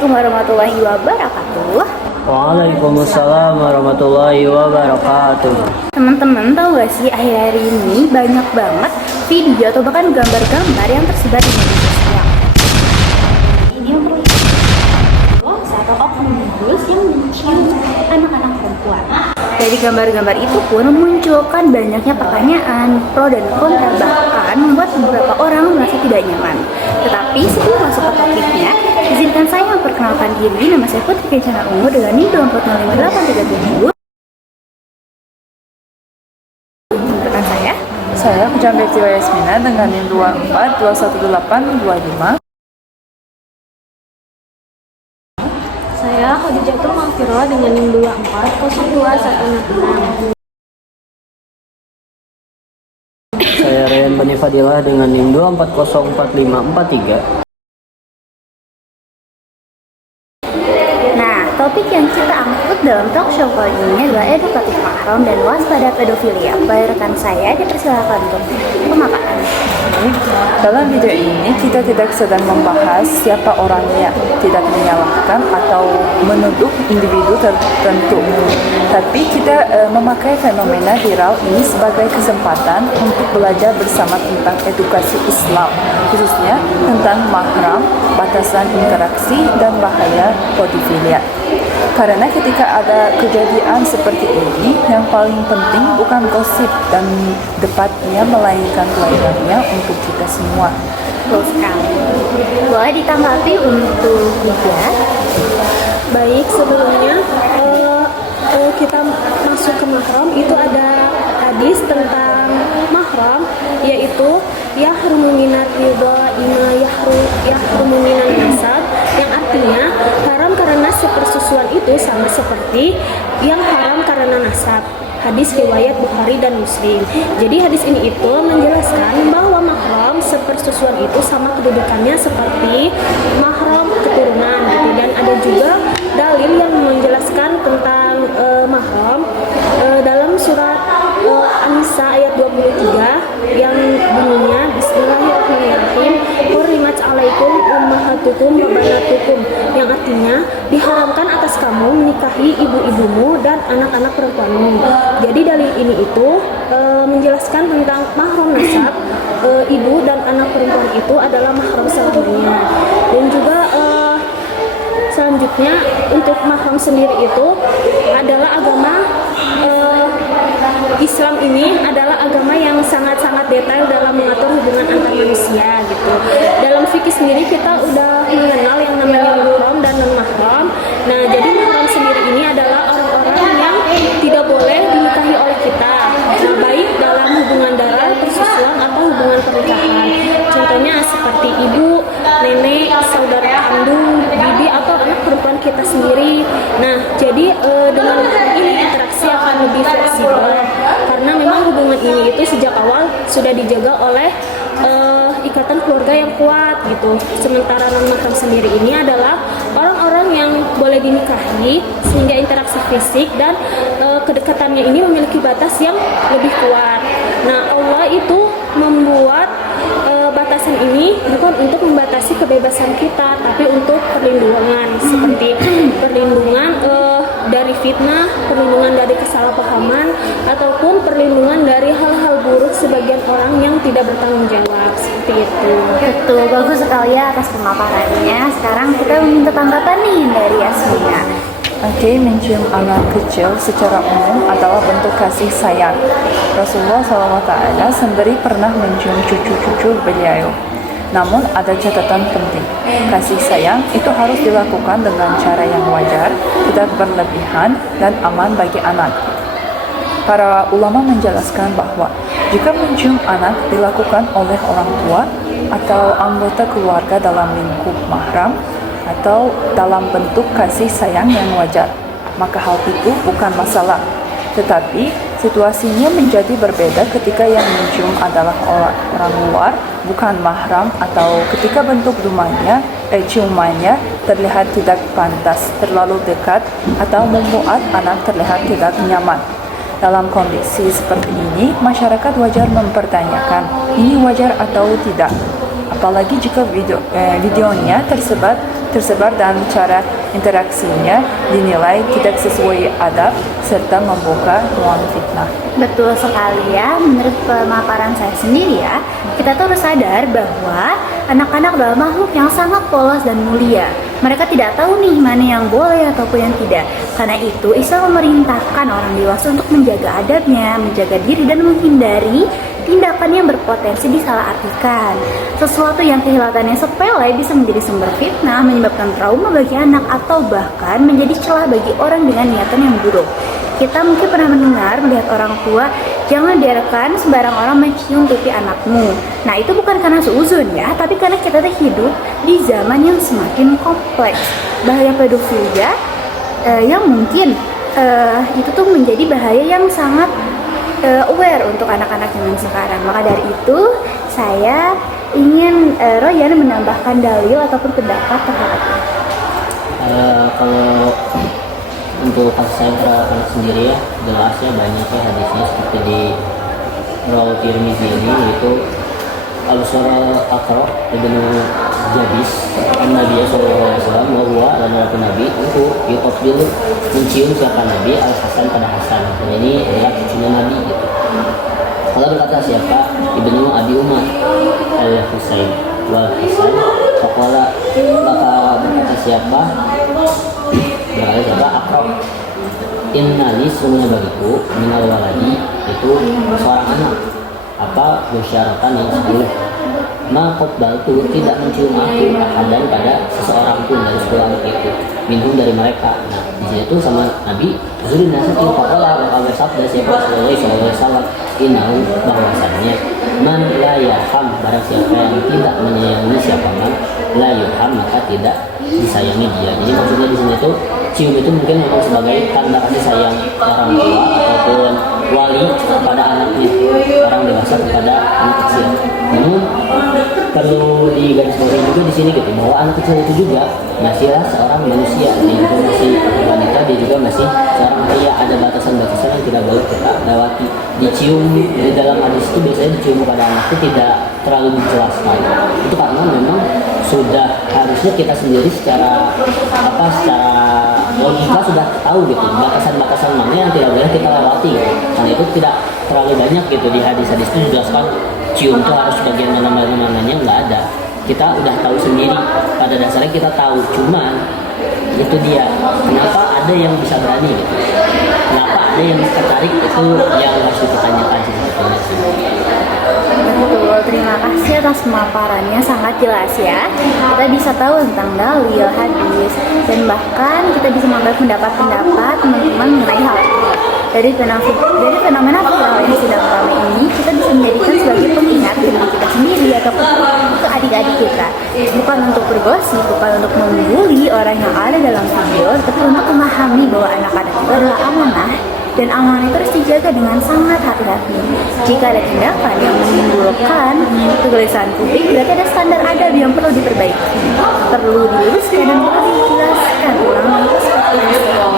Assalamualaikum warahmatullahi wabarakatuh. Waalaikumsalam warahmatullahi wabarakatuh. Teman-teman tahu gak sih, akhir-akhir ini banyak banget video atau bahkan gambar-gambar yang tersebar di media sosial. Ini yang atau oknum bulus yang mencium anak-anak perempuan. Dari gambar-gambar itu pun memunculkan banyaknya pertanyaan pro dan kontra, bahkan membuat beberapa orang merasa tidak nyaman. Tetapi sebelum masuk ke topiknya, izinkan saya memperkenalkan diri. Nama saya Putri Kencana Ungu dengan NIM 240837. Rekan Saya Kujambe Tiwa Yasmina dengan NIM 24211825. Saya Khadijatul Maghfirah dengan NIM 240216. Saya Ryan Bani Fadilah dengan NIM 24044543. Nah, topik yang kita angkut dalam talk show kali ini adalah edukatif mahram dan waspada pedofilia. Baik rekan saya, dipersilakan untuk pemaparan. Dalam video ini kita tidak sedang membahas siapa orangnya, tidak menyalahkan atau menuduh individu tertentu, tapi kita memakai fenomena viral ini sebagai kesempatan untuk belajar bersama tentang edukasi Islam, khususnya tentang mahram, batasan interaksi, dan bahaya pedofilia. Karena ketika ada kejadian seperti ini, yang paling penting bukan gosip dan debatnya, melainkan pelajarannya untuk kita semua. Betul sekali. Boleh ditanggapi untuk juga? Baik, sebelumnya kita masuk ke mahram, itu ada hadis tentang mahram, yaitu yahrumu minat ridha ima yahrumu minan nasab, yang artinya haram karena sepersusuan itu sama seperti yang haram karena nasab. Hadis riwayat Bukhari dan Muslim. Jadi hadis ini itu menjelaskan bahwa mahram sepersusuan itu sama kedudukannya seperti mahram keturunan gitu. Dan ada juga dalil yang menjelaskan tentang mahram dalam surat An-Nisa ayat 23 yang bunyinya Bismillahirrahmanirrahim, hurrimat alaikum ummahatukum wa banatukum, yang artinya diharamkan atas kamu menikahi ibu-ibumu dan anak-anak perempuanmu. Jadi dalil ini itu menjelaskan tentang mahram nasab, ibu dan anak perempuan itu adalah mahram selamanya. Dan juga selanjutnya untuk mahram sendiri itu adalah agama Islam ini adalah agama yang sangat-sangat detail dalam mengatur hubungan antar manusia gitu. Dalam fikih sendiri kita udah mengenal yang namanya mahram dan non mahram. Nah, jadi mahram sendiri ini adalah orang-orang yang tidak boleh dinikahi oleh kita, baik dalam hubungan darah, persusuan atau hubungan pernikahan. Contohnya seperti ibu, nenek, saudara kandung, bibi atau anak perempuan kita sendiri. Nah, jadi dengan mahram ini interaksi akan lebih fleksibel karena memang hubungan ini itu sejak awal sudah dijaga oleh ikatan keluarga yang kuat gitu. Sementara non mahram sendiri ini adalah orang-orang yang boleh dinikahi sehingga interaksi fisik dan kedekatannya ini memiliki batas yang lebih kuat. Nah, Allah itu membuat batasan ini bukan untuk membatasi kebebasan kita, tapi untuk perlindungan, seperti perlindungan dari fitnah, perlindungan dari kesalahpahaman, ataupun perlindungan dari hal-hal buruk sebagian orang yang tidak bertanggung jawab, seperti itu. Betul, bagus sekali ya atas pemaparannya. Sekarang kita meminta tanggapan nih dari Yasmina. Oke, mencium anak kecil secara umum adalah bentuk kasih sayang. Rasulullah SAW sendiri pernah mencium cucu-cucu beliau. Namun ada catatan penting, kasih sayang itu harus dilakukan dengan cara yang wajar, tidak berlebihan, dan aman bagi anak. Para ulama menjelaskan bahwa jika mencium anak dilakukan oleh orang tua atau anggota keluarga dalam lingkup mahram, atau dalam bentuk kasih sayang yang wajar, maka hal itu bukan masalah. Tetapi situasinya menjadi berbeda ketika yang mencium adalah orang luar, bukan mahram, atau ketika bentuk ciumannya terlihat tidak pantas, terlalu dekat, atau membuat anak terlihat tidak nyaman. Dalam kondisi seperti ini, masyarakat wajar mempertanyakan, ini wajar atau tidak? Apalagi jika videonya tersebar tersebar dan cara interaksinya dinilai tidak sesuai adab serta membuka ruang fitnah. Betul sekali ya, menurut pemaparan saya sendiri ya, kita tuh harus sadar bahwa anak-anak adalah makhluk yang sangat polos dan mulia. Mereka tidak tahu nih mana yang boleh ataupun yang tidak. Karena itu Islam memerintahkan orang dewasa untuk menjaga adabnya, menjaga diri dan menghindari tindakan yang berpotensi disalahartikan. Sesuatu yang kehilatannya sepele bisa menjadi sumber fitnah, menyebabkan trauma bagi anak atau bahkan menjadi celah bagi orang dengan niatan yang buruk. Kita mungkin pernah mendengar melihat orang tua, jangan biarkan sembarang orang mencium pipi anakmu. Nah itu bukan karena seuzon ya, tapi karena kita hidup di zaman yang semakin kompleks. Bahaya pedofilia yang mungkin itu tuh menjadi bahaya yang sangat aware untuk anak-anak zaman sekarang. Maka dari itu saya ingin Royan menambahkan dalil ataupun pendapat terhadap Kalau untuk kasus saya terhadap sendiri ya, jelas ya banyak ya hadisnya seperti di Rawi Tirmizi ini, yaitu Al-Surah Aqra ibnu Jabis Nabi Sallallahu Alaihi Wasallam bahwa dan Nabi untuk yuqbil mencium siapa Nabi Al-Hasan pada Hasan, dan ini adalah cucunya Nabi gitu. Kalau berkata siapa ibnu Abi Umar Al-Husain wal Hasan, faqala maka berkata siapa berkata siapa Aqra innali sungguhnya bagiku minal waladi itu seorang anak apa bersyaratan yang 10 maqbal itu tidak mencium aku ahadan pada seseorang pun dari 10 anak itu minhum dari mereka. Nah di sini tuh sama Nabi Zurin nasati faqala wa bersabda siapa sallallahu alaihi wasallam innahu bahwasannya man la yarham barang siapa yang tidak menyayangi siapa man la yarham maka tidak disayangi dia. Jadi maksudnya di sini tuh cium itu mungkin memang sebagai tanda kasih sayang orang tua ataupun wali kepada anaknya, orang dewasa kepada anak kecil. Namun perlu digarisbawahi juga di sini gitu bahwa anak kecil itu juga masihlah seorang manusia, dia juga masih wanita, dia juga masih seorang pria. Ada batasan-batasan yang tidak boleh kita lewati. Dicium di dalam hadis itu biasanya dicium kepada anak itu tidak terlalu dijelaskan. Itu karena memang sudah harusnya kita sendiri secara logika sudah tahu gitu batasan-batasan mana yang tidak boleh kita lewati gitu. Karena itu tidak terlalu banyak gitu di hadis-hadis itu dijelaskan cium itu harus bagian mana-mananya, nggak ada. Kita udah tahu sendiri, pada dasarnya kita tahu, cuman itu dia kenapa ada yang bisa berani gitu, kenapa ada yang tertarik, itu yang harus dipertanyakan sebetulnya sih. Betul, terima kasih atas pemaparannya, sangat jelas ya. Kita bisa tahu tentang dalil, hadis, dan bahkan kita bisa mengambil pendapat-pendapat teman-teman mengenai hal itu. Dari fenomena viral yang sedang ramai ini, kita bisa menjadikan sebagai pengingat diri kita sendiri ataupun ke adik-adik kita. Bukan untuk bergosip, bukan untuk membuli orang yang ada dalam video, tapi untuk memahami bahwa anak-anak itu adalah amanah. Dan amanah itu harus dijaga dengan sangat hati-hati. Jika ada tindakan yang menimbulkan kegelisahan publik, berarti ada standar adab yang perlu diperbaiki, perlu diluruskan dan perlu dijelaskan ulang seperti itu.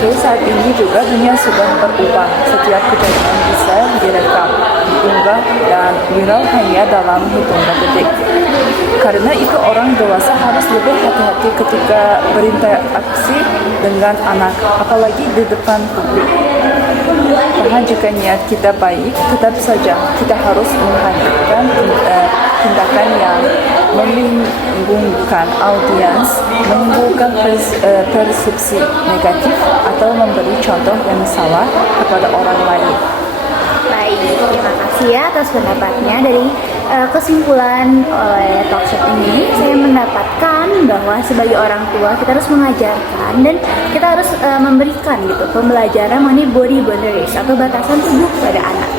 Oke, saat ini juga dunia sudah berubah. Setiap kejadian bisa direkam, diunggah, dan viral hanya dalam hitungan detik. Karena itu orang dewasa harus lebih hati-hati ketika berinteraksi dengan anak, apalagi di depan publik. Karena jika niat kita baik, tetap saja kita harus menghentikan tindakan yang membingungkan audiens, menimbulkan persepsi negatif, atau memberi contoh yang salah kepada orang lain. Baik, terima kasih ya atas pendapatnya. Dari kesimpulan oleh talkshow ini, saya mendapatkan bahwa sebagai orang tua kita harus mengajarkan dan kita harus memberikan gitu pembelajaran mengenai body boundaries atau batasan tubuh pada anak.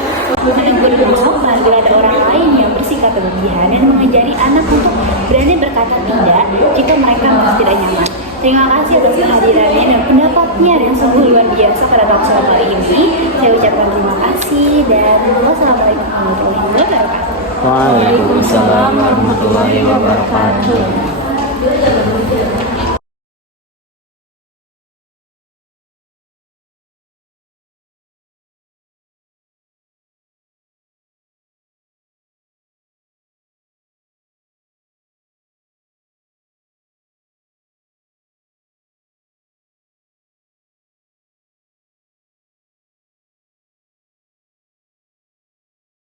Bila ada orang lain yang bersikap berlebihan dan mengajari anak untuk berani berkata tidak jika mereka merasa tidak nyaman. Terima kasih atas kehadirannya dan pendapatnya yang sungguh luar biasa pada talkshow kali ini. Saya ucapkan terima kasih dan wassalamualaikum warahmatullahi wabarakatuh. Waalaikumsalam warahmatullahi wabarakatuh.